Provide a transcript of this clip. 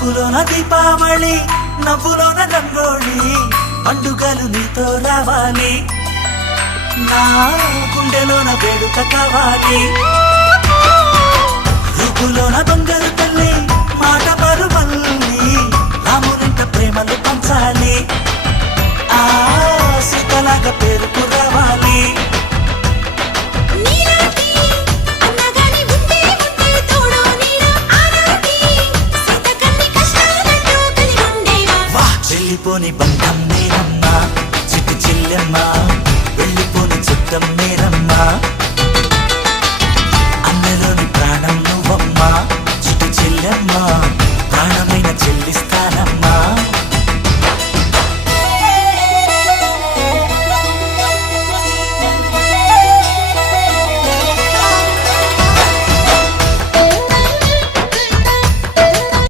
చూపులోన దీపావళి నవ్వులోన రంగోళి పండుగలు నీతో రావాలి నా గుండెలోన వేడుక కావాలి రూపులోన బంగారు తల్లి మాట పరుమల్లి రామునింట ప్రేమలు పంచాలి ఆ సీతలాగా పేరుకు రావాలి వెళ్ళిపోని బంధం మీరమ్మా చిట్టి చెల్లెమ్మా వెళ్ళిపోని చుట్టం మీరమ్మా అన్నలోని ప్రాణం నువ్వమ్మా చిట్టి చెల్లెమ్మా